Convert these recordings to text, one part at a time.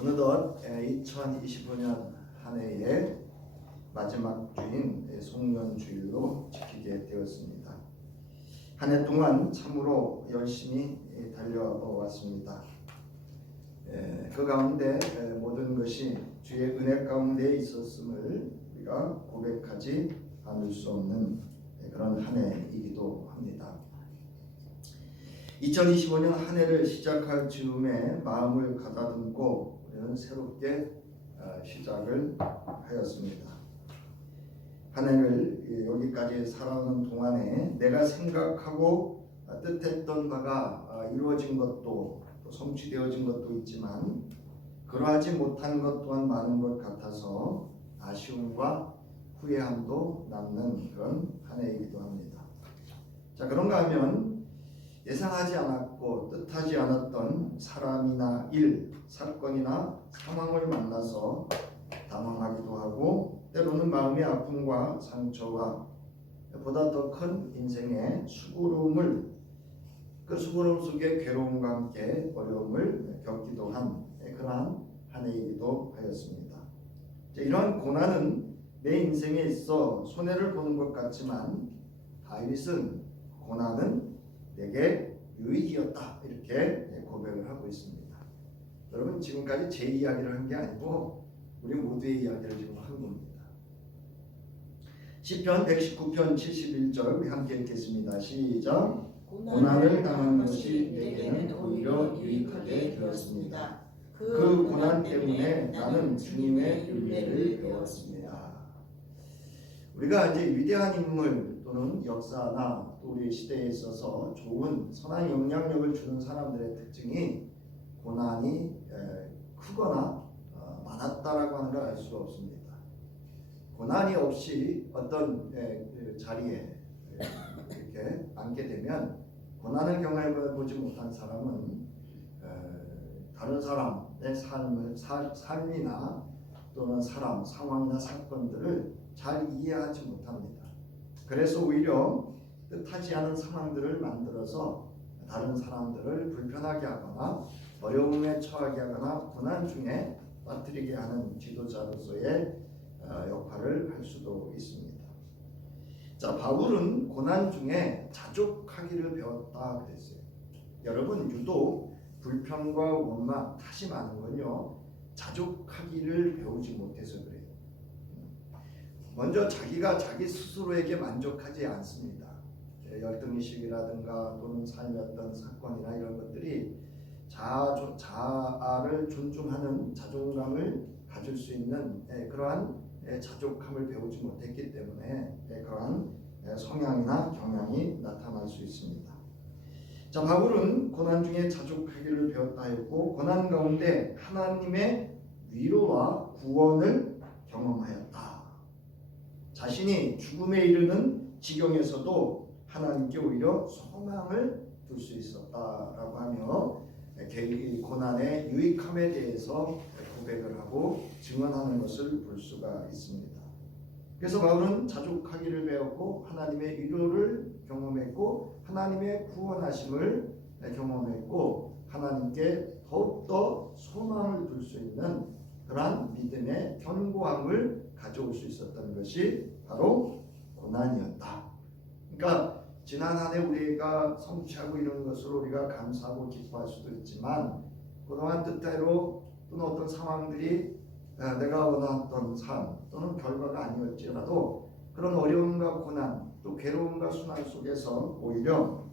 어느덧 2025년 한 해의 마지막 주인 송년주일로 지키게 되었습니다. 한 해 동안 참으로 열심히 달려왔습니다. 그 가운데 모든 것이 주의 은혜 가운데 있었음을 우리가 고백하지 않을 수 없는 그런 한 해이기도 합니다. 2025년 한 해를 시작할 즈음에 마음을 가다듬고 우리는 새롭게 시작을 하였습니다. 한 해를 여기까지 살아오는 동안에 내가 생각하고 뜻했던 바가 이루어진 것도 또 성취되어진 것도 있지만 그러하지 못한 것 또한 많은 것 같아서 아쉬움과 후회함도 남는 그런 한 해이기도 합니다. 자, 그런가 하면 예상하지 않았고 뜻하지 않았던 사람이나 일, 사건이나 상황을 만나서 당황하기도 하고 때로는 마음의 아픔과 상처와 보다 더 큰 인생의 수고로움을 그 수고로움 속에 괴로움과 함께 어려움을 겪기도 한 그러한 한 해이기도 하였습니다. 이러한 고난은 내 인생에 있어 손해를 보는 것 같지만 다윗은 고난은 내게 유익이었다 이렇게 고백을 하고 있습니다. 여러분 지금까지 제 이야기를 한 게 아니고 우리 모두의 이야기를 지금 한 겁니다. 시편 119편 71절 우리 함께 읽겠습니다. 시작. 고난을 당한 것이 내게는 오히려 유익하게 되었습니다. 그 고난 때문에 나는 주님의 윤례를 배웠습니다. 우리가 이제 위대한 인물 또는 역사나 또 우리 시대에 있어서 좋은 선한 영향력을 주는 사람들의 특징이 고난이 크거나 많았다라고 하는 걸 알 수가 없습니다. 고난이 없이 어떤 자리에 이렇게 앉게 되면 고난을 경험해보지 못한 사람은 다른 사람의 삶이나 또는 사람, 상황이나 사건들을 잘 이해하지 못합니다. 그래서 오히려 뜻하지 않은 상황들을 만들어서 다른 사람들을 불편하게 하거나 어려움에 처하게 하거나 고난 중에 빠뜨리게 하는 지도자로서의 역할을 할 수도 있습니다. 자, 바울은 고난 중에 자족하기를 배웠다 그랬어요. 여러분 유독 불평과 원망, 탓이 많은 건요 자족하기를 배우지 못해서 그래요. 먼저 자기가 자기 스스로에게 만족하지 않습니다. 열등의식이라든가 또는 삶의 어떤 사건이나 이런 것들이 자아를 존중하는 자존감을 가질 수 있는 그러한 자족함을 배우지 못했기 때문에 그러한 성향이나 경향이 나타날 수 있습니다. 자, 바울은 고난 중에 자족하기를 배웠다 했고 고난 가운데 하나님의 위로와 구원을 경험하였다. 자신이 죽음에 이르는 지경에서도 하나님께 오히려 소망을 둘 수 있었다라고 하며 고난의 유익함에 대해서 고백을 하고 증언하는 것을 볼 수가 있습니다. 그래서 바울은 자족하기를 배웠고 하나님의 위로를 경험했고 하나님의 구원하심을 경험했고 하나님께 더욱더 소망을 둘 수 있는 그러한 믿음의 견고함을 가져올 수 있었던 것이 바로 고난이었다. 그러니까 지난 한 해 우리가 성취하고 이런 것으로 우리가 감사하고 기뻐할 수도 있지만 그동안 뜻대로 또는 어떤 상황들이 내가 원했던 삶 또는 결과가 아니었지라도 그런 어려움과 고난 또 괴로움과 순환 속에서 오히려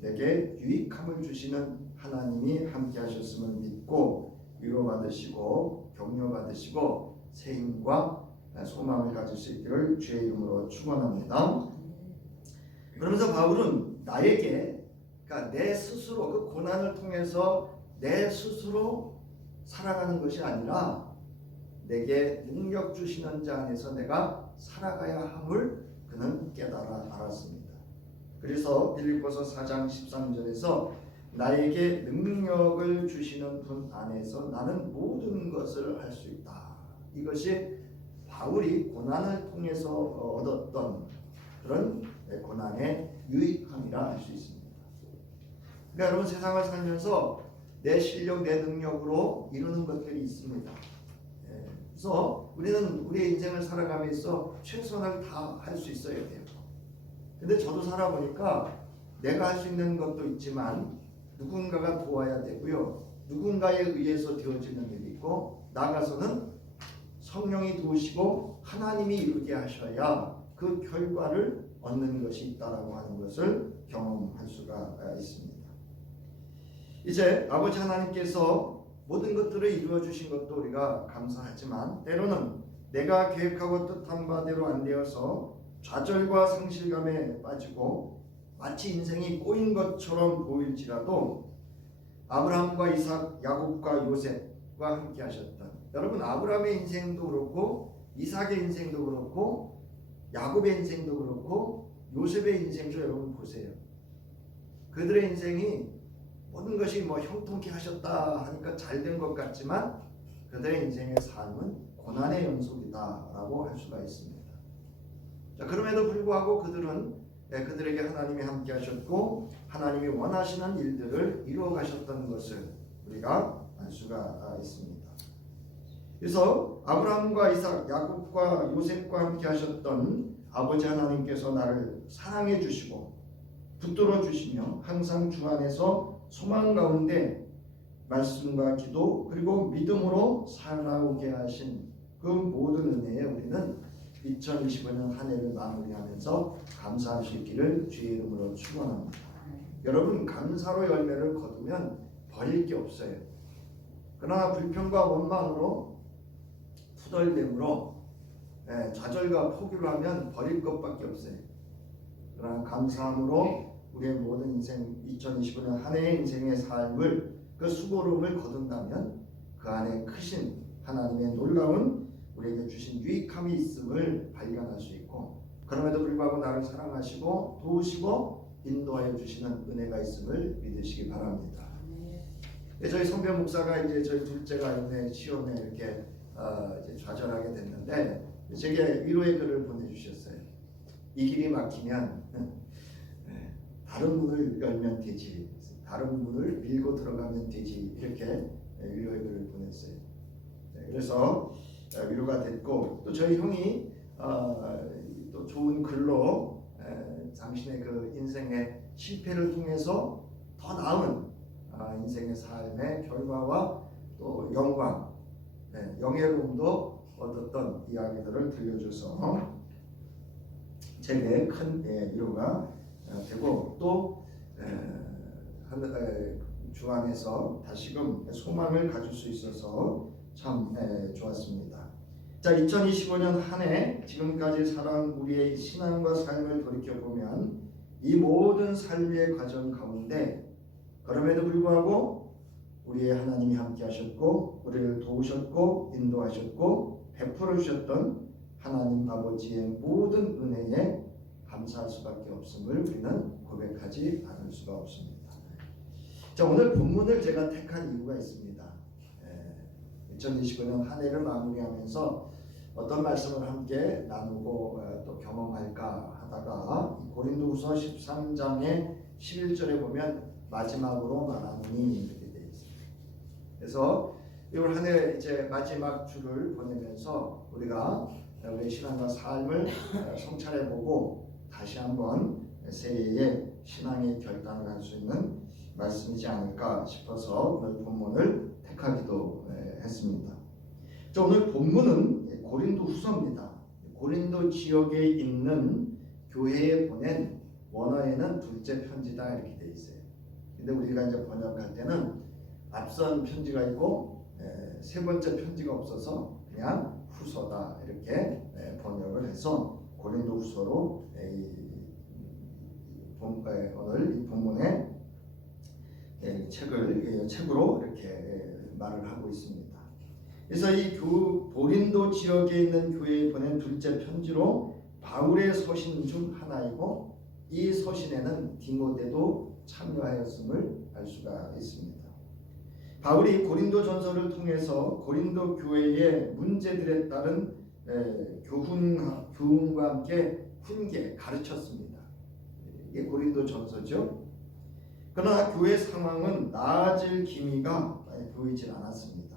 내게 유익함을 주시는 하나님이 함께 하셨음을 믿고 위로받으시고 격려받으시고 새 힘과 소망을 가질 수 있기를 주의 이름으로 축원합니다. 그러면서 바울은 나에게 그러니까 내 스스로 그 고난을 통해서 내 스스로 살아가는 것이 아니라 내게 능력 주시는 자 안에서 내가 살아가야 함을 그는 깨달아 알았습니다. 그래서 빌립보서 4장 13절에서 나에게 능력을 주시는 분 안에서 나는 모든 것을 할 수 있다. 이것이 바울이 고난을 통해서 얻었던 그런 고난의 유익함이라 할 수 있습니다. 그러니까 여러분 세상을 살면서 내 실력, 내 능력으로 이루는 것들이 있습니다. 그래서 우리는 우리의 인생을 살아가면서 최선을 다 할 수 있어야 돼요. 근데 저도 살아보니까 내가 할 수 있는 것도 있지만 누군가가 도와야 되고요. 누군가에 의해서 되어지는 일이 있고 나가서는 성령이 도우시고 하나님이 이루게 하셔야 그 결과를 얻는 것이 있다라고 하는 것을 경험할 수가 있습니다. 이제 아버지 하나님께서 모든 것들을 이루어 주신 것도 우리가 감사하지만 때로는 내가 계획하고 뜻한 바대로 안 되어서 좌절과 상실감에 빠지고 마치 인생이 꼬인 것처럼 보일지라도 아브라함과 이삭, 야곱과 요셉과 함께 하셨던 여러분 아브라함의 인생도 그렇고 이삭의 인생도 그렇고 야곱의 인생도 그렇고 요셉의 인생도 여러분 보세요. 그들의 인생이 모든 것이 형통케 하셨다 하니까 잘 된 것 같지만 그들의 인생의 삶은 고난의 연속이다라고 할 수가 있습니다. 자, 그럼에도 불구하고 그들은 그들에게 하나님이 함께 하셨고 하나님이 원하시는 일들을 이루어 가셨다는 것을 우리가 알 수가 있습니다. 그래서 아브라함과 이삭, 야곱과 요셉과 함께 하셨던 아버지 하나님께서 나를 사랑해 주시고 붙들어 주시며 항상 주 안에서 소망 가운데 말씀과 기도 그리고 믿음으로 살아오게 하신 그 모든 은혜에 우리는 2025년 한 해를 마무리하면서 감사할 수 있기를 주의 이름으로 축원합니다. 여러분 감사로 열매를 거두면 버릴 게 없어요. 그러나 불평과 원망으로 후덜됨으로 좌절과 포기를 하면 버릴 것밖에 없어요. 그러나 감사함으로 우리의 모든 인생 2025년 한 해의 인생의 삶을 그 수고로움을 거둔다면 그 안에 크신 하나님의 놀라운 우리에게 주신 유익함이 있음을 발견할 수 있고 그럼에도 불구하고 나를 사랑하시고 도우시고 인도하여 주시는 은혜가 있음을 믿으시기 바랍니다. 저희 선배 목사가 이제 저희 둘째가 이번에 시험에 이렇게 이제 좌절하게 됐는데 제게 위로의 글을 보내주셨어요. 이 길이 막히면 다른 문을 열면 되지, 다른 문을 밀고 들어가면 되지 이렇게 위로의 글을 보냈어요. 그래서 위로가 됐고 또 저희 형이 또 좋은 글로 당신의 그 인생의 실패를 통해서 더 나은 인생의 삶의 결과와 또 영광, 영예로움도 얻었던 이야기들을 들려줘서 제게 큰 위로가 되고 또 주 안에서 다시금 소망을 가질 수 있어서 참 좋았습니다. 자, 2025년 한 해 지금까지 살아온 우리의 신앙과 삶을 돌이켜보면 이 모든 삶의 과정 가운데 그럼에도 불구하고 우리의 하나님이 함께 하셨고 우리를 도우셨고 인도하셨고 베풀어 주셨던 하나님 아버지의 모든 은혜에 감사할 수밖에 없음을 우리는 고백하지 않을 수가 없습니다. 자, 오늘 본문을 제가 택한 이유가 있습니다. 2025년 한 해를 마무리하면서 어떤 말씀을 함께 나누고 또 경험할까 하다가 고린도후서 13장의 11절에 보면 마지막으로 말하노니 이렇게 되어 있습니다. 그래서 올 한 해 이제 마지막 주를 보내면서 우리가 우리의 신앙과 삶을 성찰해보고 다시 한번 새해의 신앙의 결단을 할 수 있는 말씀이지 않을까 싶어서 오늘 본문을 택하기도 했습니다. 자, 오늘 본문은 고린도 후서입니다. 고린도 지역에 있는 교회에 보낸 원어에는 둘째 편지다 이렇게 되어 있어요. 근데 우리가 이제 번역할 때는 앞선 편지가 있고 세 번째 편지가 없어서 그냥 후서다 이렇게 번역을 해서 고린도 후서로 오늘 이 본문의 책으로 이렇게 말을 하고 있습니다. 그래서 이 고린도 지역에 있는 교회에 보낸 둘째 편지로 바울의 서신 중 하나이고 이 서신에는 디모데도 참여하였음을 알 수가 있습니다. 바울이 고린도 전서를 통해서 고린도 교회의 문제들에 따른 교훈과 함께 훈계 가르쳤습니다. 이게 고린도 전서죠. 그러나 교회 상황은 나아질 기미가 보이질 않았습니다.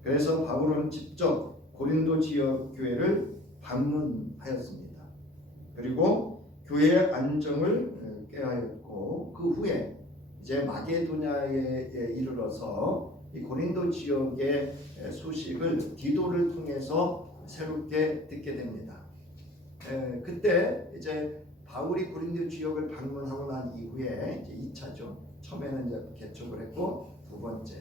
그래서 바울은 직접 고린도 지역 교회를 방문하였습니다. 그리고 교회의 안정을 꾀하였고 그 후에 이제 마게도냐에 이르러서 이 고린도 지역의 소식을 디도를 통해서 새롭게 듣게 됩니다. 그때 이제 바울이 고린도 지역을 방문하고 난 이후에 이제 2차죠. 처음에는 이제 개척을 했고 두 번째,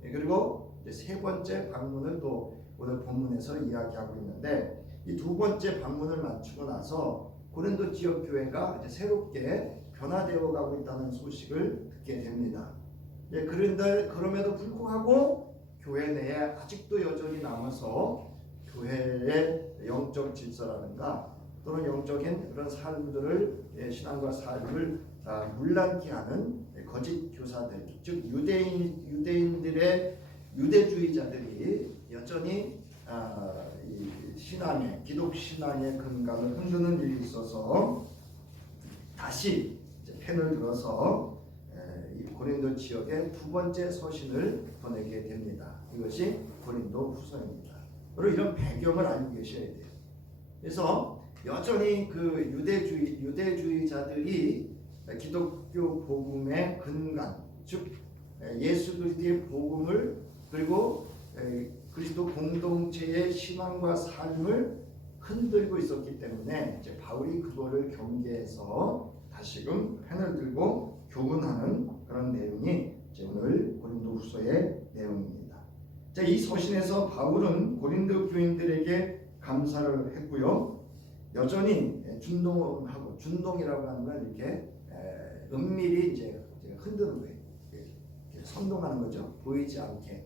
그리고 이제 세 번째 방문을 또 오늘 본문에서 이야기하고 있는데 이 두 번째 방문을 마치고 나서 고린도 지역 교회가 이제 새롭게 변화되어 가고 있다는 소식을 듣게 됩니다. 그런데 그럼에도 불구하고 교회 내에 아직도 여전히 남아서 교회의 영적 질서라든가 또는 영적인 그런 삶들을 신앙과 삶을 문란케 하는 거짓 교사들, 즉 유대인들의 유대주의자들이 여전히 이 신앙의 기독 신앙의 근간을 흔드는 일이 있어서 다시 이제 펜을 들어서 이 고린도 지역에 두 번째 서신을 보내게 됩니다. 이것이 고린도 후서입니다. 그리고 이런 배경을 알고 계셔야 돼요. 그래서 여전히 그 유대주의자들이 기독교 복음의 근간, 즉 예수 그리스도의 복음을 그리고 그리스도 공동체의 신앙과 삶을 흔들고 있었기 때문에 이제 바울이 그거를 경계해서 다시금 펜을 들고 교훈하는 그런 내용이 이제 오늘 고린도후서의 내용입니다. 자, 이 서신에서 바울은 고린도 교인들에게 감사를 했고요. 여전히 준동하고, 준동이라고 하는 건 이렇게 은밀히 이제 흔드는 거예요. 선동하는 거죠. 보이지 않게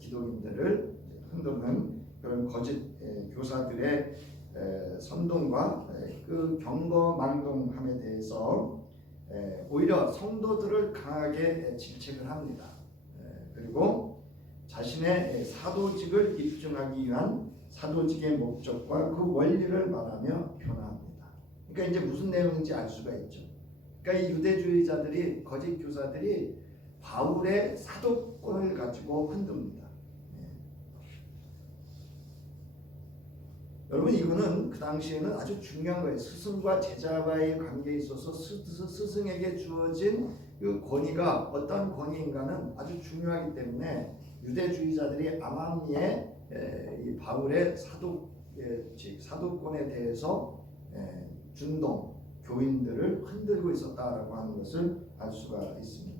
기독인들을 흔드는 그런 거짓 교사들의 선동과 그 경거망동함에 대해서 오히려 성도들을 강하게 질책을 합니다. 그리고 자신의 사도직을 입증하기 위한 사도직의 목적과 그 원리를 말하며 변화합니다. 그러니까 이제 무슨 내용인지 알 수가 있죠. 그러니까 이 유대주의자들이, 거짓 교사들이 바울의 사도권을 가지고 흔듭니다. 여러분, 이거는 그 당시에는 아주 중요한 거예요. 스승과 제자와의 관계에 있어서 스승에게 주어진 그 권위가 어떤 권위인가는 아주 중요하기 때문에 유대주의자들이 아마미의 이 바울의 사도권에 대해서 준동 교인들을 흔들고 있었다라고 하는 것을 알 수가 있습니다.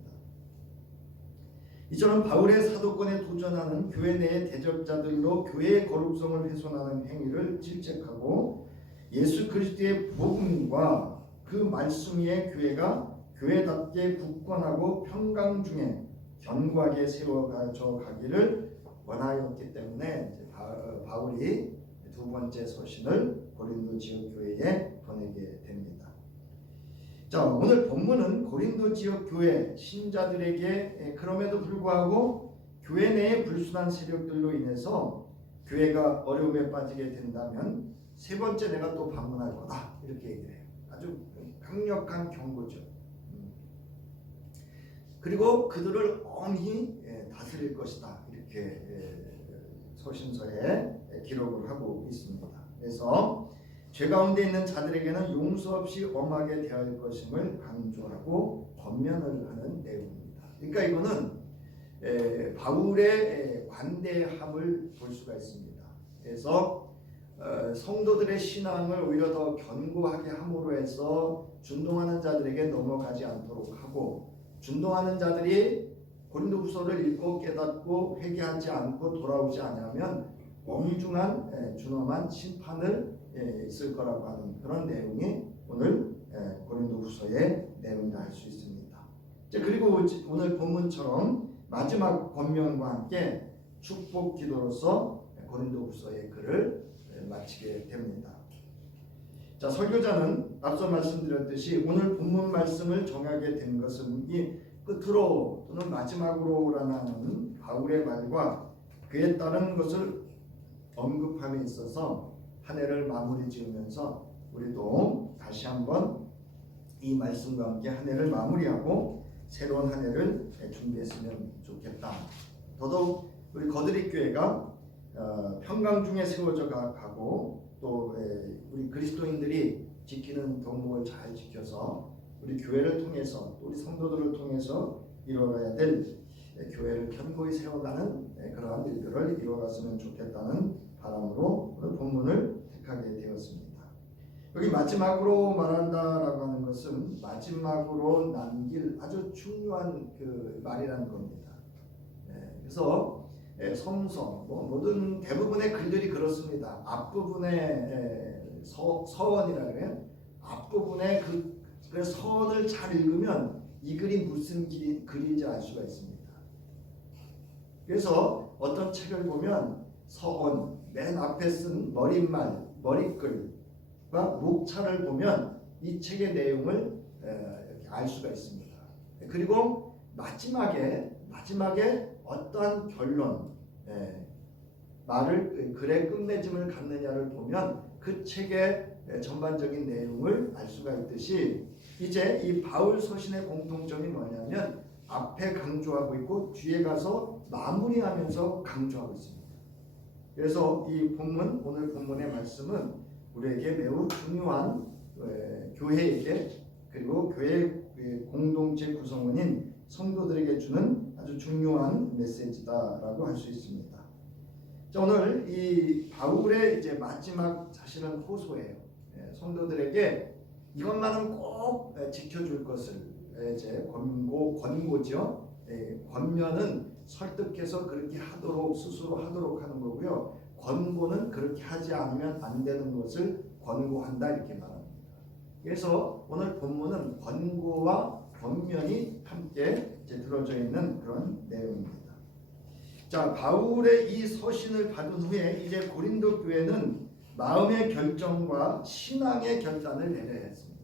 이처럼 바울의 사도권에 도전하는 교회 내의 대적자들로 교회의 거룩성을 훼손하는 행위를 질책하고 예수 그리스도의 복음과 그 말씀 위에 교회가 교회답게 굳건하고 평강 중에 견고하게 세워져 가기를 원하였기 때문에 바울이 두 번째 서신을 고린도 지역 교회에 보내게 됩니다. 자, 오늘 본문은 고린도 지역 교회 신자들에게 그럼에도 불구하고 교회 내의 불순한 세력들로 인해서 교회가 어려움에 빠지게 된다면 세 번째 내가 또 방문할 거다, 이렇게 얘기를 해요. 아주 강력한 경고죠. 그리고 그들을 엄히 다스릴 것이다, 이렇게 서신서에 기록을 하고 있습니다. 그래서 죄 가운데 있는 자들에게는 용서 없이 엄하게 대할 것임을 강조하고 권면을 하는 내용입니다. 그러니까 이거는 바울의 관대함을 볼 수가 있습니다. 그래서 성도들의 신앙을 오히려 더 견고하게 함으로 해서 준동하는 자들에게 넘어가지 않도록 하고, 준동하는 자들이 고린도후서를 읽고 깨닫고 회개하지 않고 돌아오지 않으면 엄중한 준엄한 심판을 있을 거라고 하는 그런 내용이 오늘 고린도후서의 내용이라 할 수 있습니다. 그리고 오늘 본문처럼 마지막 권면과 함께 축복 기도로서 고린도후서의 글을 마치게 됩니다. 자, 설교자는 앞서 말씀드렸듯이 오늘 본문 말씀을 정하게 된 것은 이 끝으로 또는 마지막으로라는 바울의 말과 그에 따른 것을 언급함에 있어서 한 해를 마무리 지으면서 우리도 다시 한번 이 말씀과 함께 한 해를 마무리하고 새로운 한 해를 준비했으면 좋겠다. 더더욱 우리 거드리 교회가 평강 중에 세워져 가고 또 우리 그리스도인들이 지키는 덕목을 잘 지켜서 우리 교회를 통해서 또 우리 성도들을 통해서 이루어야 될 교회를 견고히 세워가는 그러한 일들을 이루어갔으면 좋겠다는 바람으로 오늘 본문을 택하게 되었습니다. 여기 마지막으로 말한다라고 하는 것은 마지막으로 남길 아주 중요한 그 말이라는 겁니다. 그래서 성서 모든 대부분의 글들이 그렇습니다. 앞부분의 서원이라 그래요. 앞부분의 그 서원을 잘 읽으면 이 글이 무슨 글인지 알 수가 있습니다. 그래서 어떤 책을 보면 서원 맨 앞에 쓴 머릿말, 머릿글과 목차를 보면 이 책의 내용을 이렇게 알 수가 있습니다. 그리고 마지막에 어떠한 결론, 말을 글의 끝맺음을 갖느냐를 보면 그 책의 전반적인 내용을 알 수가 있듯이 이제 이 바울 서신의 공통점이 뭐냐면 앞에 강조하고 있고 뒤에 가서 마무리하면서 강조하고 있습니다. 그래서 이 본문, 오늘 본문의 말씀은 우리에게 매우 중요한 교회에게 그리고 교회 공동체 구성원인 성도들에게 주는 아주 중요한 메시지다라고 할 수 있습니다. 자, 오늘 이 바울의 이제 마지막 사실은 호소예요. 성도들에게 이것만은 꼭 지켜줄 것을 이제 권고죠. 권면은 설득해서 그렇게 하도록 스스로 하도록 하는 거고요. 권고는 그렇게 하지 않으면 안 되는 것을 권고한다 이렇게 말합니다. 그래서 오늘 본문은 권고와 권면이 함께 이제 들어져 있는 그런 내용입니다. 자, 바울의 이 서신을 받은 후에 이제 고린도 교회는 마음의 결정과 신앙의 결단을 내려야 했습니다.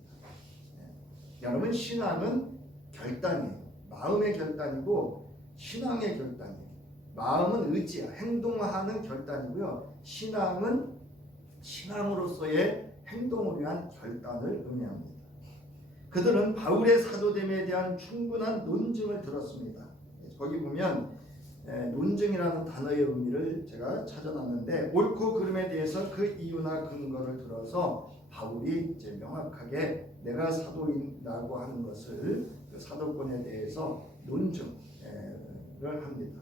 여러분, 신앙은 결단이에요. 마음의 결단이고 신앙의 결단이에요. 마음은 의지야, 행동하는 결단이고요. 신앙은 신앙으로서의 행동을 위한 결단을 의미합니다. 그들은 바울의 사도됨에 대한 충분한 논증을 들었습니다. 거기 보면 논증이라는 단어의 의미를 제가 찾아놨는데 옳고 그름에 대해서 그 이유나 근거를 들어서 바울이 이제 명확하게 내가 사도인다고 하는 것을 그 사도권에 대해서 논증을 합니다.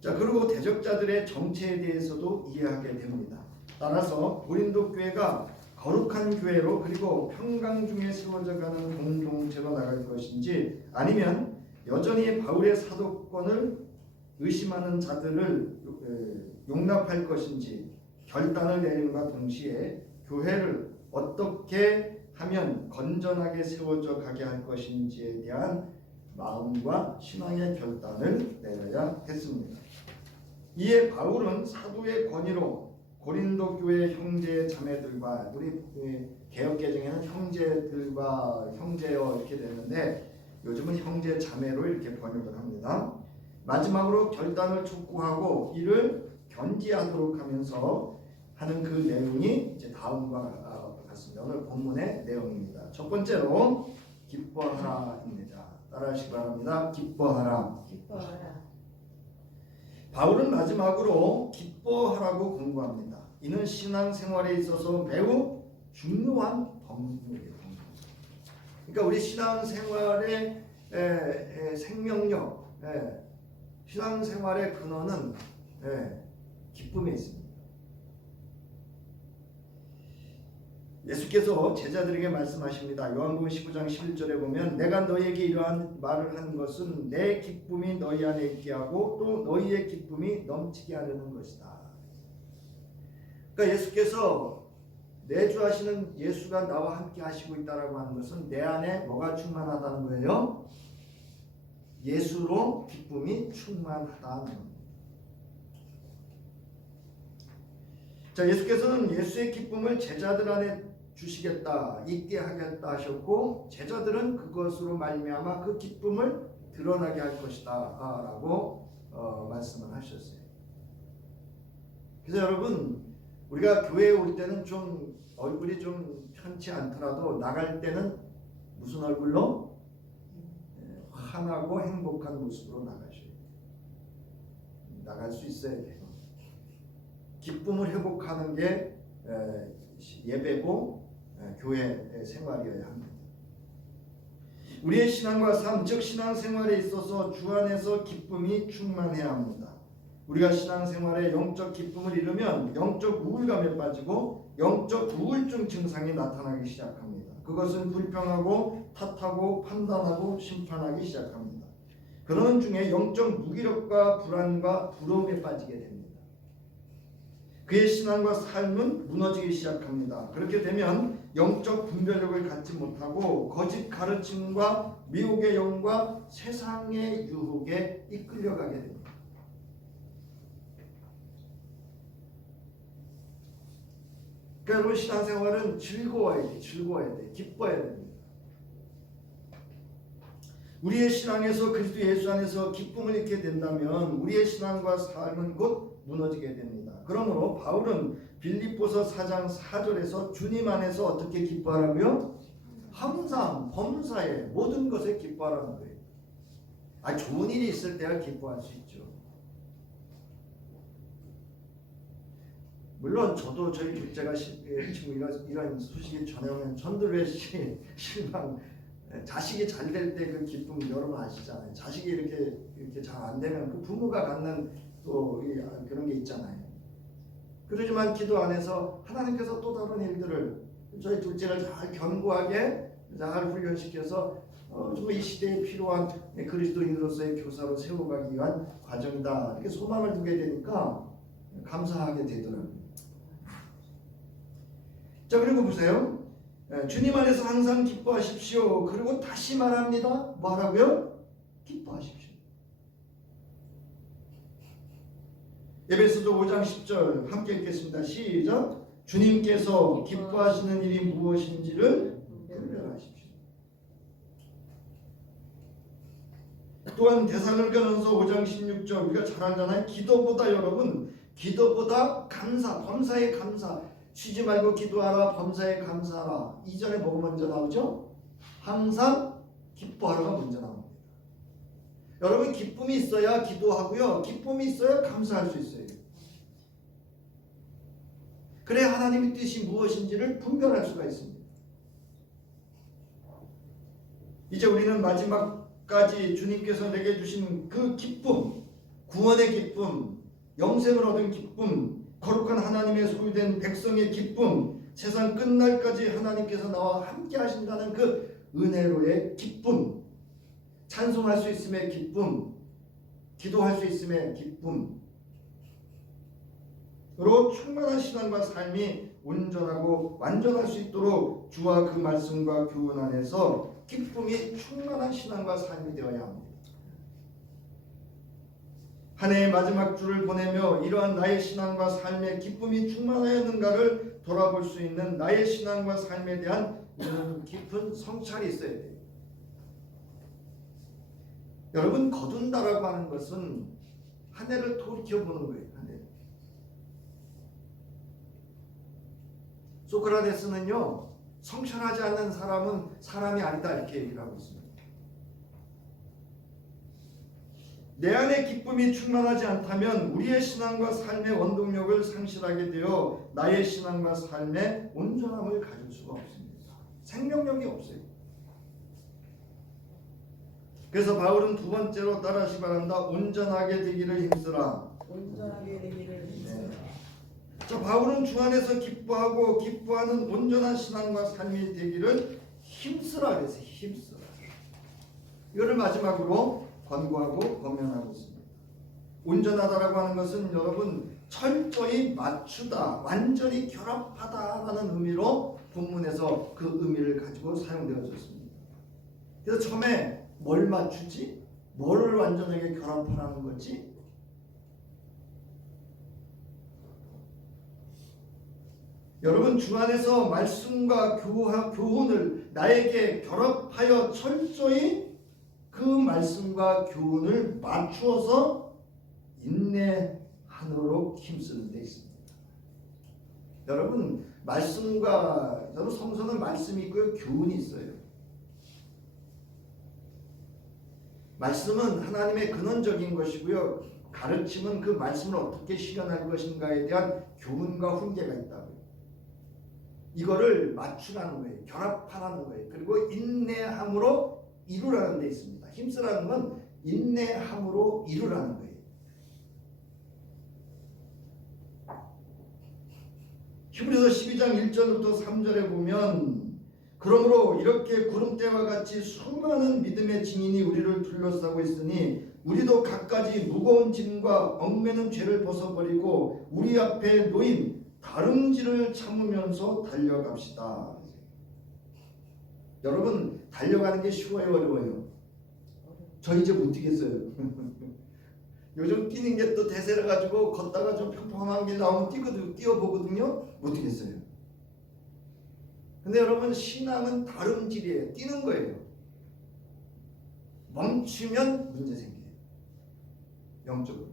자, 그리고 대적자들의 정체에 대해서도 이해하게 됩니다. 따라서 고린도 교회가 거룩한 교회로 그리고 평강 중에 세워져가는 공동체로 나갈 것인지 아니면 여전히 바울의 사도권을 의심하는 자들을 용납할 것인지 결단을 내림과 동시에 교회를 어떻게 하면 건전하게 세워져 가게 할 것인지에 대한 마음과 신앙의 결단을 내려야 했습니다. 이에 바울은 사도의 권위로 고린도 교회 형제 자매들과 우리 개역개정에는 형제들과 형제여 이렇게 되는데 요즘은 형제 자매로 이렇게 번역을 합니다. 마지막으로 결단을 촉구하고 이를 견지하도록 하면서 하는 그 내용이 이제 다음과 같습니다. 오늘 본문의 내용입니다. 첫 번째로 기뻐하라입니다. 따라하시기 바랍니다. 기뻐하라. 기뻐하라. 바울은 마지막으로 기뻐하라고 권고합니다. 이는 신앙생활에 있어서 매우 중요한 덕목이에요. 그러니까 우리 신앙생활의 생명력, 신앙생활의 근원은 기쁨에 있습니다. 예수께서 제자들에게 말씀하십니다. 요한복음 19장 11절에 보면 내가 너희에게 이러한 말을 하는 것은 내 기쁨이 너희 안에 있게 하고 또 너희의 기쁨이 넘치게 하려는 것이다. 그러니까 예수께서 내주하시는 예수가 나와 함께 하시고 있다라고 하는 것은 내 안에 뭐가 충만하다는 거예요? 예수로 기쁨이 충만하다는 겁니다. 자, 예수께서는 예수의 기쁨을 제자들 안에 주시겠다, 있게 하겠다 하셨고 제자들은 그것으로 말미암아 그 기쁨을 드러나게 할 것이다 라고 말씀을 하셨어요. 그래서 여러분 우리가 교회에 올 때는 좀 얼굴이 좀 편치 않더라도 나갈 때는 무슨 얼굴로? 환하고 행복한 모습으로 나가셔야 돼요. 나갈 수 있어야 돼요. 기쁨을 회복하는 게 예배고 교회 생활이어야 합니다. 우리의 신앙과 삶, 즉 신앙생활에 있어서 주 안에서 기쁨이 충만해야 합니다. 우리가 신앙생활에 영적 기쁨을 잃으면 영적 우울감에 빠지고 영적 우울증 증상이 나타나기 시작합니다. 그것은 불평하고 탓하고 판단하고 심판하기 시작합니다. 그러는 중에 영적 무기력과 불안과 부러움에 빠지게 됩니다. 그의 신앙과 삶은 무너지기 시작합니다. 그렇게 되면 영적 분별력을 갖지 못하고 거짓 가르침과 미혹의 영과 세상의 유혹에 이끌려가게 됩니다. 그러니까 여러분 신앙생활은 즐거워야 돼, 기뻐야 됩니다. 우리의 신앙에서 그리스도 예수 안에서 기쁨을 잃게 된다면 우리의 신앙과 삶은 곧 무너지게 됩니다. 그러므로 바울은 빌립보서 4장 4절에서 주님 안에서 어떻게 기뻐하라고요? 항상 범사에 모든 것에 기뻐하라는 거예요. 좋은 일이 있을 때야 기뻐할 수 있죠. 물론 저도 저희 둘째가 지금 이런 소식이 전해오면 전들의 실망, 자식이 잘 될 때 그 기쁨 여러분 아시잖아요. 자식이 이렇게 잘 안 되면 그 부모가 갖는 또 그런 게 있잖아요. 그러지만 기도 안에서 하나님께서 또 다른 일들을 저희 둘째를 잘 견고하게 잘 훈련시켜서 정말 이 시대에 필요한 그리스도인으로서의 교사로 세워가기 위한 과정이다. 이렇게 소망을 두게 되니까 감사하게 되더라고요. 자, 그리고 보세요. 주님 안에서 항상 기뻐하십시오. 그리고 다시 말합니다. 뭐 하라고요? 기뻐하십시오. 에베소서 5장 10절 함께 읽겠습니다. 시작. 주님께서 기뻐하시는 일이 무엇인지를 분별하십시오. 또한 데살로니가전서 5장 16절 우리가 잘 알잖아요. 기도보다 여러분, 기도보다 감사, 범사에 감사. 쉬지 말고 기도하라, 범사에 감사하라. 이전에 뭐가 먼저 나오죠? 항상 기뻐하라가 먼저 나옵니다. 여러분 기쁨이 있어야 기도하고요. 기쁨이 있어야 감사할 수 있어요. 그래 하나님의 뜻이 무엇인지를 분별할 수가 있습니다. 이제 우리는 마지막까지 주님께서 내게 주신 그 기쁨, 구원의 기쁨, 영생을 얻은 기쁨, 거룩한 하나님의 소유된 백성의 기쁨, 세상 끝날까지 하나님께서 나와 함께 하신다는 그 은혜로의 기쁨, 찬송할 수 있음의 기쁨, 기도할 수 있음의 기쁨으로 충만한 신앙과 삶이 온전하고 완전할 수 있도록 주와 그 말씀과 교훈 안에서 기쁨이 충만한 신앙과 삶이 되어야 합니다. 한 해의 마지막 주를 보내며 이러한 나의 신앙과 삶의 기쁨이 충만하였는가를 돌아볼 수 있는 나의 신앙과 삶에 대한 깊은 성찰이 있어야 돼요. 여러분 거둔다라고 하는 것은 한 해를 돌이켜보는 거예요. 한 해. 소크라테스는요 성찰하지 않는 사람은 사람이 아니다 이렇게 얘기를 하고 있습니다. 내 안에 기쁨이 충만하지 않다면 우리의 신앙과 삶의 원동력을 상실하게 되어 나의 신앙과 삶의 온전함을 가질 수가 없습니다. 생명력이 없어요. 그래서 바울은 두 번째로 따라하시 바란다. 온전하게 되기를 힘쓰라. 온전하게 되기를 힘쓰라. 자, 바울은 주 안에서 기뻐하고 기뻐하는 온전한 신앙과 삶이 되기를 힘쓰라 그랬어요. 힘쓰라. 이거를 마지막으로 권고하고 권면하고 있습니다. 온전하다라고 하는 것은 여러분 철저히 맞추다, 완전히 결합하다라는 의미로 본문에서 그 의미를 가지고 사용되어졌습니다. 그래서 처음에 뭘 맞추지? 뭐를 완전하게 결합하라는 거지? 여러분 주 안에서 말씀과 교훈을 나에게 결합하여 철저히 그 말씀과 교훈을 맞추어서 인내하도록 힘쓰는 데 있습니다. 여러분 말씀과 여러분 성서는 말씀이 있고요, 교훈이 있어요. 말씀은 하나님의 근원적인 것이고요, 가르침은 그 말씀을 어떻게 실현할 것인가에 대한 교훈과 훈계가 있다고요. 이거를 맞추라는 거예요. 결합하라는 거예요. 그리고 인내함으로 이루라는 데 있습니다. 힘쓰라는 건 인내함으로 이루라는 거예요. 히브리서 12장 1절부터 3절에 보면 그러므로 이렇게 구름대와 같이 수많은 믿음의 증인이 우리를 둘러싸고 있으니 우리도 갖가지 무거운 짐과 얽매는 죄를 벗어버리고 우리 앞에 놓인 다름질을 참으면서 달려갑시다. 여러분 달려가는 게 쉬워요, 어려워요? 저 이제 못 뛰겠어요. 요즘 뛰는 게 또 대세라 가지고 걷다가 좀 평평한 길 나오면 뛰어보거든요. 못 뛰겠어요. 근데 여러분 신앙은 다름질이에요. 뛰는 거예요. 멈추면 문제 생겨요. 영적으로.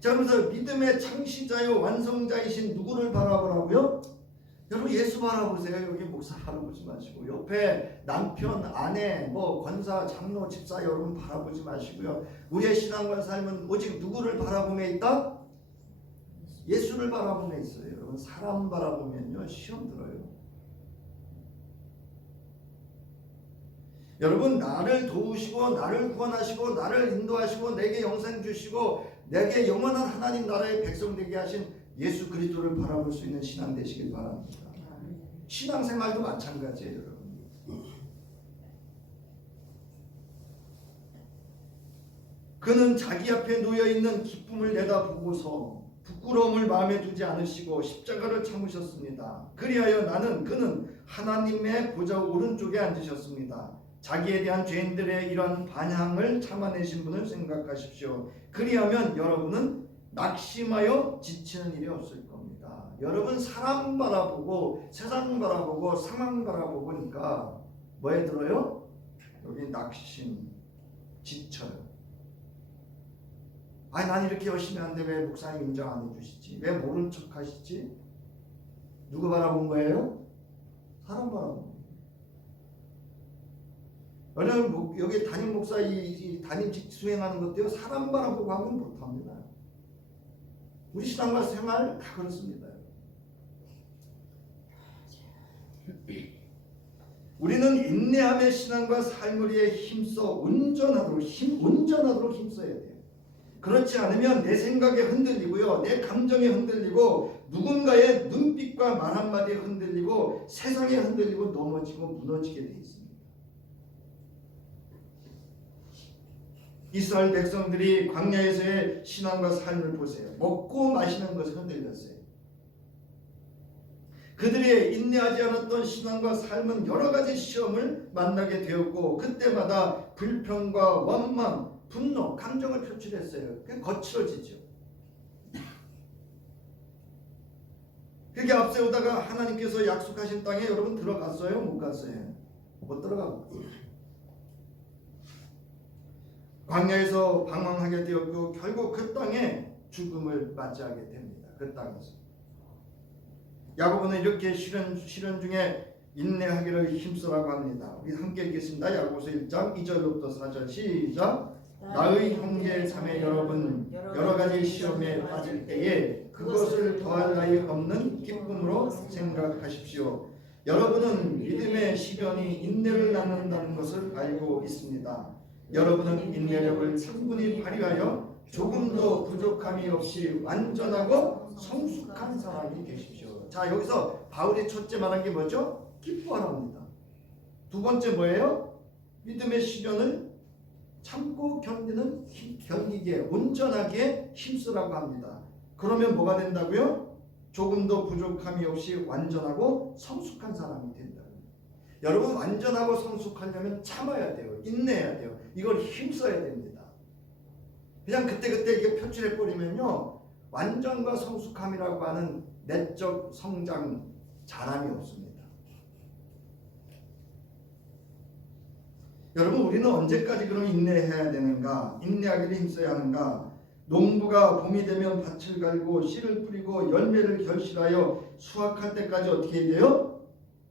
자, 그래서 믿음의 창시자요 완성자이신 누구를 바라보라고요? 여러분 예수 바라보세요. 여기 목사 바라보지 마시고 옆에 남편, 아내, 권사, 장로, 집사 여러분 바라보지 마시고요. 우리의 신앙과 삶은 오직 누구를 바라보며 있다? 예수를 바라보며 있어요. 여러분 사람 바라보면요 시험 들어요. 여러분 나를 도우시고 나를 구원하시고 나를 인도하시고 내게 영생 주시고 내게 영원한 하나님 나라의 백성 되게 하신 예수 그리스도를 바라볼 수 있는 신앙 되시길 바랍니다. 신앙생활도 마찬가지예요, 여러분. 그는 자기 앞에 놓여 있는 기쁨을 내다보고서 부끄러움을 마음에 두지 않으시고 십자가를 참으셨습니다. 그리하여 그는 하나님의 보좌 오른쪽에 앉으셨습니다. 자기에 대한 죄인들의 이런 반향을 참아내신 분을 생각하십시오. 그리하면 여러분은 낙심하여 지치는 일이 없을 겁니다. 여러분 사람 바라보고 세상 바라보고 상황 바라보니까 뭐에 들어요? 여기 낙심, 지쳐요. 아니 난 이렇게 열심히 하는데 왜 목사님 인정 안 해주시지? 왜 모른 척 하시지? 누구 바라본 거예요? 사람 바라본 거예요. 왜냐하면 여기 담임 목사 이 담임직 수행하는 것도요 사람 바라보고 하면 못합니다. 우리 신앙과 생활 다 그렇습니다. 우리는 인내함의 신앙과 삶을 위해 힘써 온전하도록 힘써야 돼요. 그렇지 않으면 내 생각에 흔들리고요, 내 감정에 흔들리고 누군가의 눈빛과 말 한마디에 흔들리고 세상에 흔들리고 넘어지고 무너지게 돼 있습니다. 이스라엘 백성들이 광야에서의 신앙과 삶을 보세요. 먹고 마시는 것에 흔들렸어요. 그들이 인내하지 않았던 신앙과 삶은 여러 가지 시험을 만나게 되었고 그때마다 불평과 원망, 분노, 감정을 표출했어요. 그게 거칠어지죠. 그렇게 앞세우다가 하나님께서 약속하신 땅에 여러분 들어갔어요? 못 갔어요? 못 들어가고 광야에서 방황하게 되었고 결국 그 땅에 죽음을 맞이하게 됩니다. 그 땅에서 야고보는 이렇게 시련 중에 인내하기를 힘쓰라고 합니다. 우리 함께 읽겠습니다. 야고보서 1장 2절부터 4절 시작. 나의 형제 자매 여러분 여러 가지 시험에 빠질 때에 그것을 더할 나위 없는 기쁨으로 생각하십시오. 여러분은 믿음의 시련이 인내를 낳는다는 것을 알고 있습니다. 여러분은 인내력을 충분히 발휘하여 조금도 부족함이 없이 완전하고 성숙한 사람이 되십시오. 자, 여기서 바울이 첫째 말한 게 뭐죠? 기뻐하랍니다. 두 번째 뭐예요? 믿음의 시련을 참고 견디기에 온전하게 힘쓰라고 합니다. 그러면 뭐가 된다고요? 조금도 부족함이 없이 완전하고 성숙한 사람이 된다고요. 여러분 완전하고 성숙하려면 참아야 돼요. 인내해야 돼요. 이걸 힘써야 됩니다. 그냥 그때그때 이게 표출해버리면요 완전과 성숙함이라고 하는 내적 성장 자람이 없습니다. 여러분 우리는 언제까지 그럼 인내해야 되는가? 인내하기를 힘써야 하는가? 농부가 봄이 되면 밭을 갈고 씨를 뿌리고 열매를 결실하여 수확할 때까지 어떻게 해야 돼요?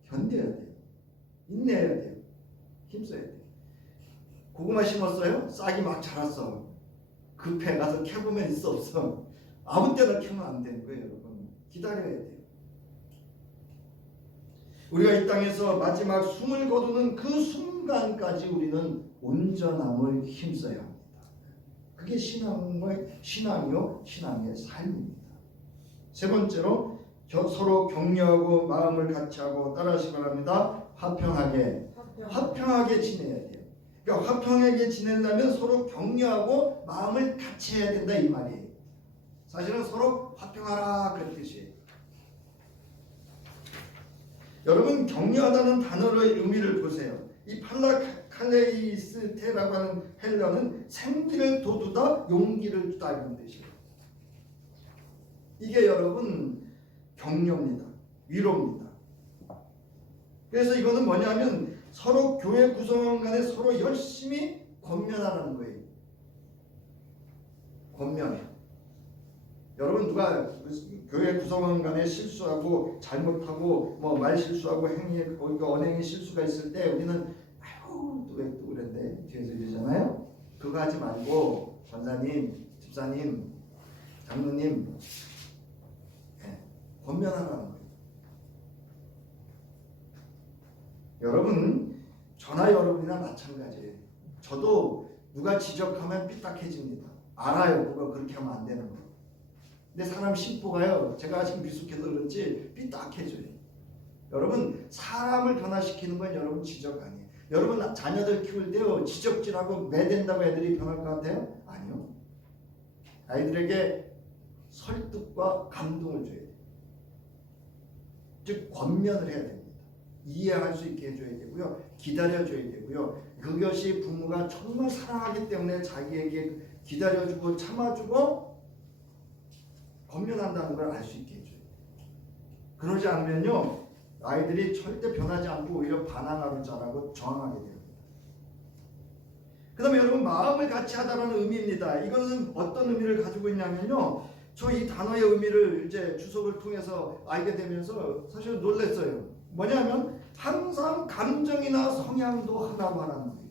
견뎌야 돼요. 인내해야 돼요. 힘써야 돼요. 고구마 심었어요? 싹이 막 자랐어. 급해 가서 캐보면 있어 없어? 아무 때나 캐면 안 되는 거예요, 여러분. 기다려야 돼요. 우리가 이 땅에서 마지막 숨을 거두는 그 순간까지 우리는 온전함을 힘써야 합니다. 그게 신앙이요, 신앙의 삶입니다. 세 번째로 서로 격려하고 마음을 같이하고 따라하시기 바랍니다. 화평하게 지내야 돼요. 그러니까 화평하게 지내려면 서로 격려하고 마음을 같이 해야 된다 이 말이에요. 사실은 서로 화평하라 그런 뜻이에요. 여러분 격려하다는 단어의 의미를 보세요. 이 팔라칼레이스테라고 하는 헬라는 생기를 돋우다 용기를 주다 이런 뜻이에요. 이게 여러분 격려입니다. 위로입니다. 그래서 이거는 뭐냐면 서로 교회 구성원 간에 서로 열심히 권면하라는 거예요. 권면. 여러분 누가 교회 구성원 간에 실수하고 잘못하고 뭐 말 실수하고 언행에 실수가 있을 때 우리는 아유 왜 또 그랬네 뒤에서 이러잖아요. 그거 하지 말고 권사님, 집사님, 장로님 권면하라는 거예요. 여러분 저나 여러분이나 마찬가지예요. 저도 누가 지적하면 삐딱해집니다. 알아요. 그거 그렇게 하면 안 되는 거. 근데 사람 심보가요. 제가 지금 미숙해서 그런지 삐딱해져요. 여러분 사람을 변화시키는 건 여러분 지적 아니에요. 여러분 자녀들 키울 때요. 지적질하고 매댄다고 애들이 변할 것 같아요? 아니요. 아이들에게 설득과 감동을 줘야 돼요. 즉 권면을 해야 됩니다. 이해할 수 있게 해줘야 되고요. 기다려줘야 되고요. 그것이 부모가 정말 사랑하기 때문에 자기에게 기다려주고 참아주고 권면한다는 걸 알 수 있게 해줘요. 그러지 않으면요 아이들이 절대 변하지 않고 오히려 반항하로 자라고 저항하게 됩니다. 그 다음에 여러분 마음을 같이 하다라는 의미입니다. 이것은 어떤 의미를 가지고 있냐면요 저 이 단어의 의미를 이제 주석을 통해서 알게 되면서 사실 놀랐어요. 뭐냐면 항상 감정이나 성향도 하나로 하라는 거예요.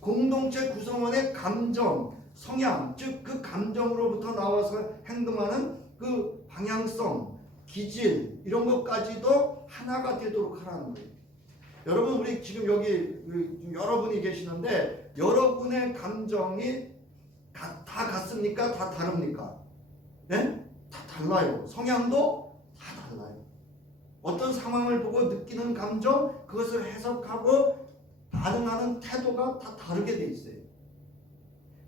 공동체 구성원의 감정, 성향, 즉 그 감정으로부터 나와서 행동하는 그 방향성, 기질 이런 것까지도 하나가 되도록 하라는 거예요. 여러분 우리 지금 여기 여러분이 계시는데 여러분의 감정이 다 같습니까? 다 다릅니까? 네? 다 달라요. 성향도 다 달라요. 어떤 상황을 보고 느끼는 감정, 그것을 해석하고 반응하는 태도가 다 다르게 돼 있어요.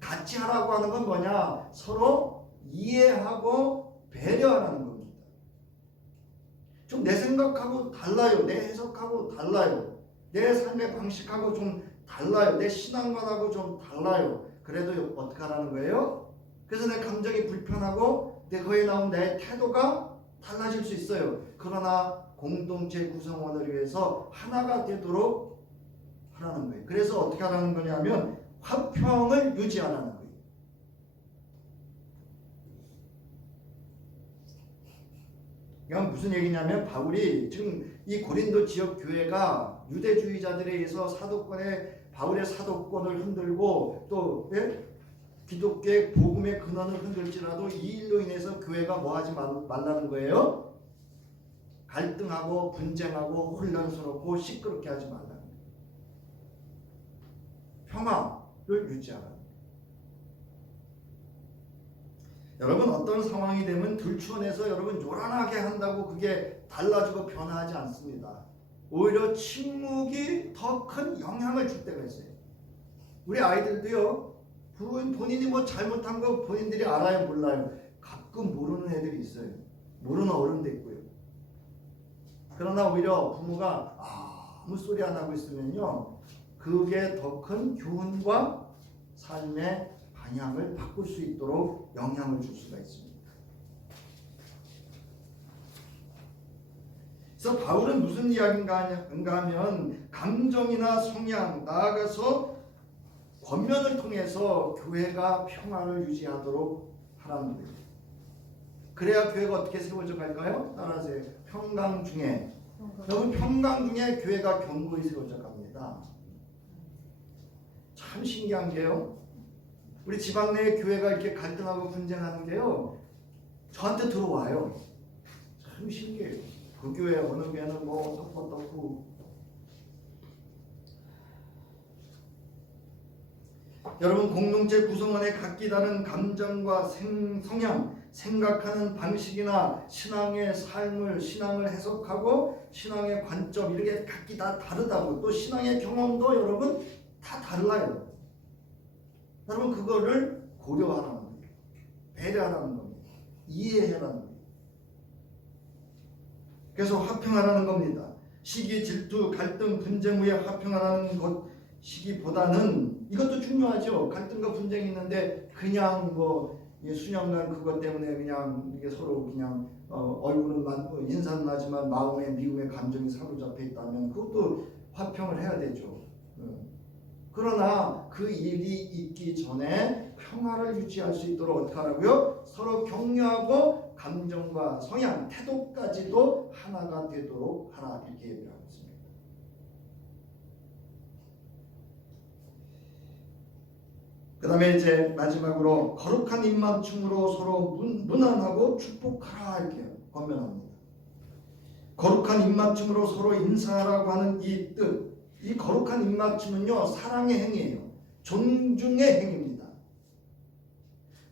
같이 하라고 하는 건 뭐냐? 서로 이해하고 배려하라는 겁니다. 좀 내 생각하고 달라요. 내 해석하고 달라요. 내 삶의 방식하고 좀 달라요. 내 신앙관하고 좀 달라요. 그래도 어떻게 하라는 거예요? 그래서 내 감정이 불편하고 거기에 나온 내 태도가 달라질 수 있어요. 그러나 공동체 구성원을 위해서 하나가 되도록 하라는 거예요. 그래서 어떻게 하라는 거냐면 화평을 유지하라는 거예요. 이건 무슨 얘기냐면 바울이 지금 이 고린도 지역 교회가 유대주의자들에 의해서 바울의 사도권을 흔들고 또 기독교의 복음의 근원을 흔들지라도 이 일로 인해서 교회가 뭐하지 말라는 거예요? 갈등하고 분쟁하고 혼란스럽고 시끄럽게 하지 말라는 거예요. 평화를 유지하라. 여러분 어떤 상황이 되면 들추어내서 여러분 요란하게 한다고 그게 달라지고 변화하지 않습니다. 오히려 침묵이 더 큰 영향을 줄 때가 있어요. 우리 아이들도요 본인이 뭐 잘못한 거 본인들이 알아요 몰라요? 가끔 모르는 애들이 있어요. 모르는 어른도 있고요. 그러나 오히려 부모가 아무 소리 안 하고 있으면요 그게 더 큰 교훈과 삶의 방향을 바꿀 수 있도록 영향을 줄 수가 있습니다. 그래서 바울은 무슨 이야기인가 하면 감정이나 성향 나아가서 권면을 통해서 교회가 평화를 유지하도록 하라는 거예요. 그래야 교회가 어떻게 세워져 갈까요? 따라하세요. 평강 중에. 여러분, 평강 중에 교회가 견고히 세워져 갑니다. 참 신기한 게요. 우리 지방 내 교회가 이렇게 갈등하고 분쟁하는 게요. 저한테 들어와요. 참 신기해요. 그 교회 어느 교회는 뭐 어떻고 여러분, 공동체 구성원의 각기 다른 감정과 성향, 생각하는 방식이나 신앙의 신앙을 해석하고 신앙의 관점 이렇게 각기 다 다르다고, 또 신앙의 경험도 여러분 다 달라요. 여러분, 그거를 고려하라는 거예요. 배려하라는 겁니다. 이해하라는 거예요. 그래서 화평하라는 겁니다. 시기, 질투, 갈등, 분쟁 후에 화평하라는 시기보다는 이것도 중요하죠. 갈등과 분쟁이 있는데 그냥 뭐 수년간 그것 때문에 그냥 이게 서로 그냥 얼굴은 인사는 하지만 마음에 미움의 감정이 사로잡혀 있다면 그것도 화평을 해야 되죠. 그러나 그 일이 있기 전에 평화를 유지할 수 있도록 어떻게 하라고요? 서로 격려하고 감정과 성향, 태도까지도 하나가 되도록 하라, 이렇게 얘기하고 있습니다. 그 다음에 이제 마지막으로 거룩한 입맞춤으로 서로 문안하고 축복하라, 이렇게 권면합니다. 거룩한 입맞춤으로 서로 인사하라고 하는 이 뜻, 이 거룩한 입맞춤은요, 사랑의 행위예요. 존중의 행위입니다.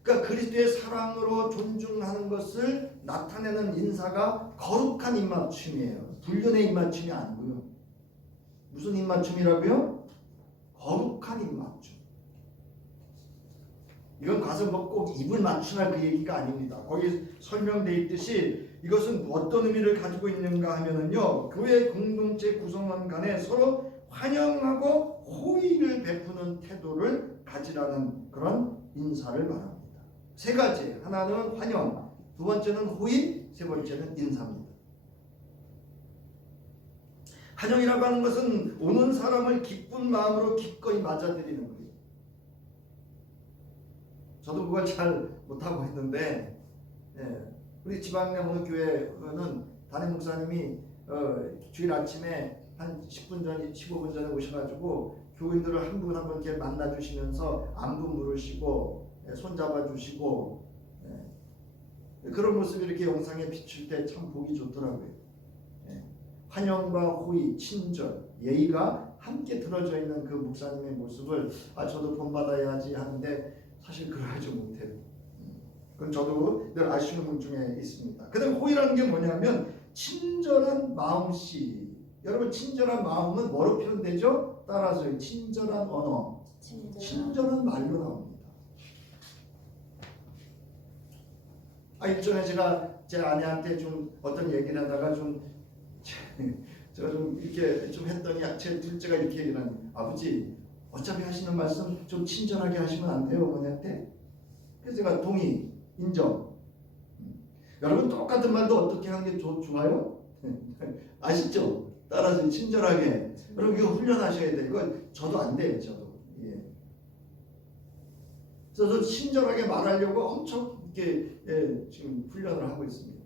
그러니까 그리스도의 사랑으로 존중하는 것을 나타내는 인사가 거룩한 입맞춤이에요. 불륜의 입맞춤이 아니고요. 무슨 입맞춤이라고요? 거룩한 입맞춤. 이건 가서 뭐 꼭 입을 맞추나 그 얘기가 아닙니다. 거기 설명되어 있듯이 이것은 어떤 의미를 가지고 있는가 하면은요, 교회 공동체 구성원 간에 서로 환영하고 호의를 베푸는 태도를 가지라는 그런 인사를 말합니다. 세 가지. 하나는 환영, 두 번째는 호의, 세 번째는 인사입니다. 환영이라고 하는 것은 오는 사람을 기쁜 마음으로 기꺼이 맞아들이는 거예요. 저도 그걸 잘 못하고 있는데, 우리 지방내 어느 교회는 담임 목사님이 주일 아침에 한 10분 전, 15분 전에 오셔가지고 교인들을 한 분 한 분 이렇게 만나주시면서 안부 물으시고 손잡아주시고 그런 모습이 이렇게 영상에 비출 때 참 보기 좋더라고요. 환영과 호의, 친절, 예의가 함께 들어져 있는 그 목사님의 모습을 저도 본받아야지 하는데 사실 그러지 못해요. 그건 저도 늘 아쉬운 분 중에 있습니다. 그 다음에 호의라는 게 뭐냐면 친절한 마음씨. 여러분, 친절한 마음은 뭐로 표현되죠? 따라서요. 친절한 언어, 친절한 말로 나옵니다. 일전에 제가 제 아내한테 좀 어떤 얘기를 하다가 제가 좀 이렇게 좀 했더니 제 둘째가 이렇게 얘기를 하니, 아버지 어차피 하시는 말씀 좀 친절하게 하시면 안 돼요, 어머니한테? 그래서 제가 동의, 인정. 여러분, 똑같은 말도 어떻게 하는 게 좋아요? 아시죠? 따라서 친절하게. 여러분, 이거 훈련하셔야 돼요. 이거 저도 안 돼요, 저도. 그래서 저 친절하게 말하려고 엄청 이렇게 지금 훈련을 하고 있습니다.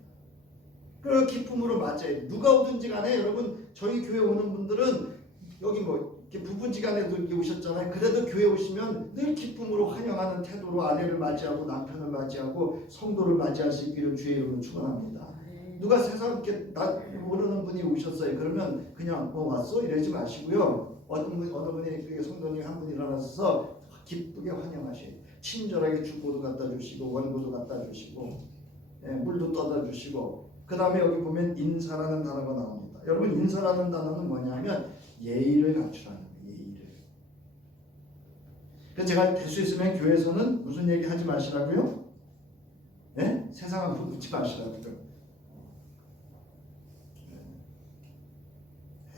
그 기쁨으로 맞아요. 누가 오든지 간에 여러분, 저희 교회 오는 분들은 여기 뭐 이렇게 부부지간에도 이렇게 오셨잖아요. 그래도 교회 오시면 늘 기쁨으로 환영하는 태도로 아내를 맞이하고 남편을 맞이하고 성도를 맞이할 수 있기를 주의 이름으로 축원합니다. 누가 세상 이렇게 모르는 분이 오셨어요. 그러면 그냥 왔어? 이러지 마시고요. 어느 분이 성도님 한 분이 일어나셔서 기쁘게 환영하셔요. 친절하게 죽보도 갖다 주시고 원고도 갖다 주시고 물도 떠다 주시고, 그 다음에 여기 보면 인사라는 단어가 나옵니다. 여러분, 인사라는 단어는 뭐냐면 예의를 갖추라는 거예요. 예의를. 그래서 제가 될 수 있으면 교회에서는 무슨 얘기 하지 마시라고요? 세상하고 묻지 마시라고요. 될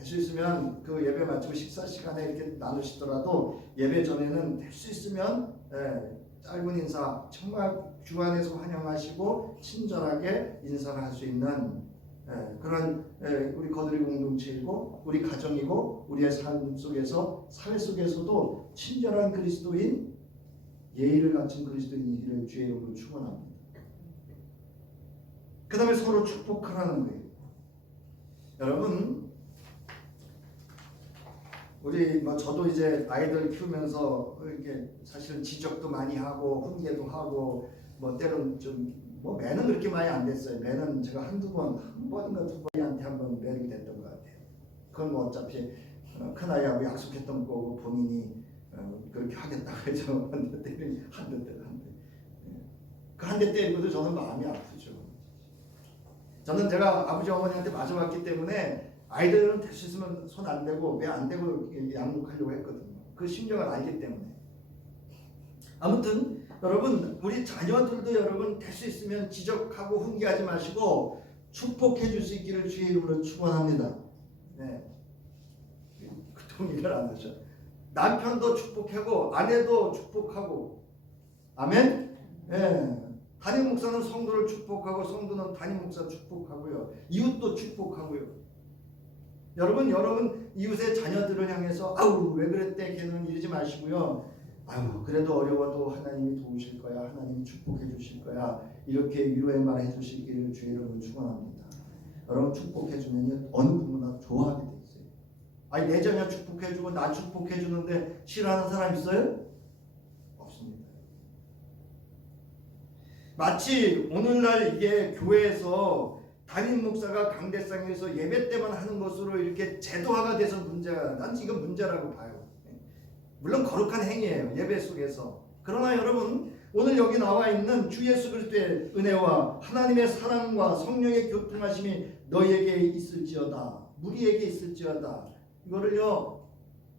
수 있으면 그 예배 마치고 식사 시간에 이렇게 나누시더라도 예배 전에는 될 수 있으면 짧은 인사, 정말 주 안에서 환영하시고 친절하게 인사를 할 수 있는 그런 우리 거들이 공동체이고 우리 가정이고 우리의 삶 속에서 사회 속에서도 친절한 그리스도인 예의를 갖춘 그리스도인이기를 주의 이름으로 축원합니다. 그 다음에 서로 축복하라는 거예요. 여러분 우리 저도 이제 아이들 키우면서 이렇게 사실은 지적도 많이 하고 훈계도 하고 때로는 좀 매는 그렇게 많이 안 됐어요. 매는 제가 한 번인가 두 번한테 한 번 매를 됐던 것 같아요. 그건 어차피 큰 아이하고 약속했던 거고 본인이 그렇게 하겠다고 해서 한 대 때리니 그 한 대 때리고도 저는 마음이 아프죠. 저는 제가 아버지 어머니한테 맞아왔기 때문에 아이들은 될 수 있으면 손 안 대고 왜 안 대고 양육하려고 했거든요. 그 심정을 알기 때문에. 아무튼 여러분 우리 자녀들도 여러분 될 수 있으면 지적하고 훈계하지 마시고 축복해 줄 수 있기를 주의 이름으로 축원합니다. 그 동의를 안 하죠. 남편도 축복하고 아내도 축복하고 아멘. 담임 목사는 성도를 축복하고 성도는 담임 목사 축복하고요. 이웃도 축복하고요. 여러분 이웃의 자녀들을 향해서 아우 왜 그랬대 걔는 이러지 마시고요. 아유 그래도 어려워도 하나님이 도우실 거야. 하나님이 축복해 주실 거야. 이렇게 위로의 말 해주시기를 주의 이름으로 축원합니다. 여러분 축복해 주면요 어느 누구나 좋아하게 돼 있어요. 아니 내 자녀 축복해 주고 나 축복해 주는데 싫어하는 사람 있어요? 없습니다. 마치 오늘날 이게 교회에서 담임 목사가 강대상에서 예배 때만 하는 것으로 이렇게 제도화가 돼서 문제가 난 이건 문제라고 봐요. 물론 거룩한 행위예요. 예배 속에서. 그러나 여러분 오늘 여기 나와 있는 주 예수 그리스도의 은혜와 하나님의 사랑과 성령의 교통하심이 너희에게 있을지어다. 무리에게 있을지어다. 이거를요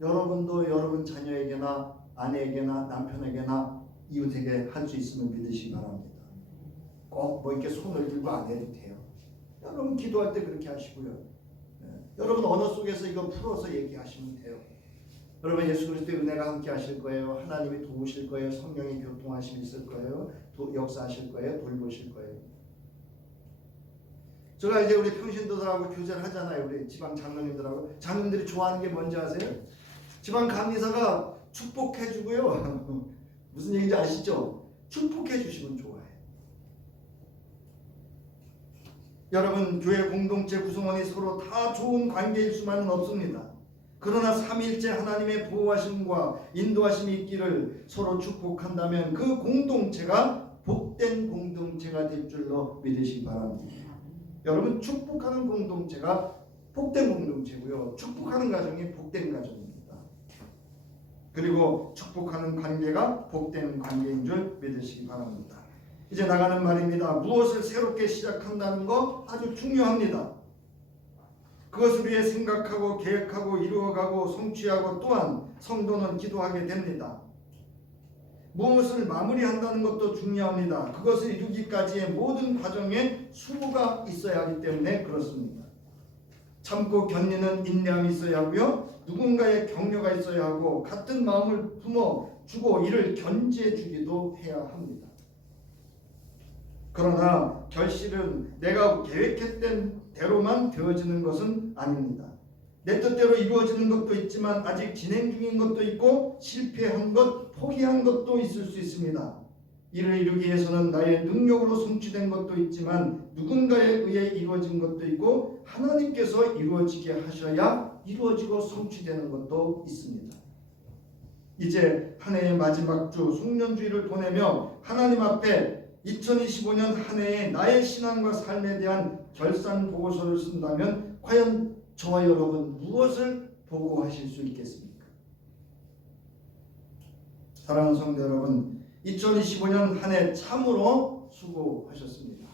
여러분도 여러분 자녀에게나 아내에게나 남편에게나 이웃에게 할 수 있음을 믿으시기 바랍니다. 꼭 이렇게 손을 들고 안 해도 돼요. 여러분 기도할 때 그렇게 하시고요. 여러분 언어 속에서 이거 풀어서 얘기하시면 돼요. 여러분 예수 그리스도의 은혜가 함께 하실 거예요. 하나님이 도우실 거예요. 성령의 교통하심이 있을 거예요. 역사하실 거예요. 돌보실 거예요. 제가 이제 우리 평신도들하고 교제를 하잖아요. 우리 지방 장로님들하고. 장로님들이 좋아하는 게 뭔지 아세요? 지방 감리사가 축복해 주고요. 무슨 얘기인지 아시죠? 축복해 주시면 좋아해요. 여러분 교회 공동체 구성원이 서로 다 좋은 관계일 수만은 없습니다. 그러나 삼위일체 하나님의 보호하심과 인도하심이 있기를 서로 축복한다면 그 공동체가 복된 공동체가 될 줄로 믿으시기 바랍니다. 여러분 축복하는 공동체가 복된 공동체고요. 축복하는 가정이 복된 가정입니다. 그리고 축복하는 관계가 복된 관계인 줄 믿으시기 바랍니다. 이제 나가는 말입니다. 무엇을 새롭게 시작한다는 거 아주 중요합니다. 그것을 위해 생각하고 계획하고 이루어가고 성취하고 또한 성도는 기도하게 됩니다. 무엇을 마무리한다는 것도 중요합니다. 그것을 이루기까지의 모든 과정에 수고가 있어야 하기 때문에 그렇습니다. 참고 견디는 인내함이 있어야 하고요. 누군가의 격려가 있어야 하고 같은 마음을 품어주고 이를 견지해 주기도 해야 합니다. 그러나 결실은 내가 계획했던 대로만 되어지는 것은 아닙니다. 내 뜻대로 이루어지는 것도 있지만 아직 진행 중인 것도 있고 실패한 것, 포기한 것도 있을 수 있습니다. 이를 이루기 위해서는 나의 능력으로 성취된 것도 있지만 누군가에 의해 이루어진 것도 있고 하나님께서 이루어지게 하셔야 이루어지고 성취되는 것도 있습니다. 이제 한 해의 마지막 주 송년주일을 보내며 하나님 앞에 2025년 한 해에 나의 신앙과 삶에 대한 결산 보고서를 쓴다면 과연 저와 여러분 무엇을 보고하실 수 있겠습니까? 사랑하는 성도 여러분, 2025년 한 해 참으로 수고하셨습니다.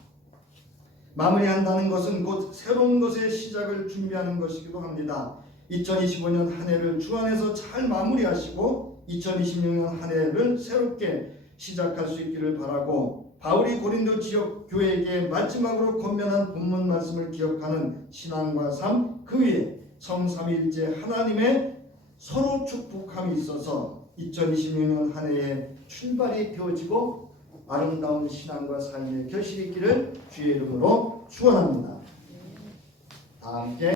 마무리한다는 것은 곧 새로운 것의 시작을 준비하는 것이기도 합니다. 2025년 한 해를 주 안에서 잘 마무리하시고 2026년 한 해를 새롭게 시작할 수 있기를 바라고 바울이 고린도 지역 교회에게 마지막으로 권면한 본문 말씀을 기억하는 신앙과 삶, 그 위에 성삼위일체 하나님의 서로 축복함이 있어서 2026년 한 해에 출발이 되어지고 아름다운 신앙과 삶의 결실이 있기를 주의 이름으로 축원합니다. 다 함께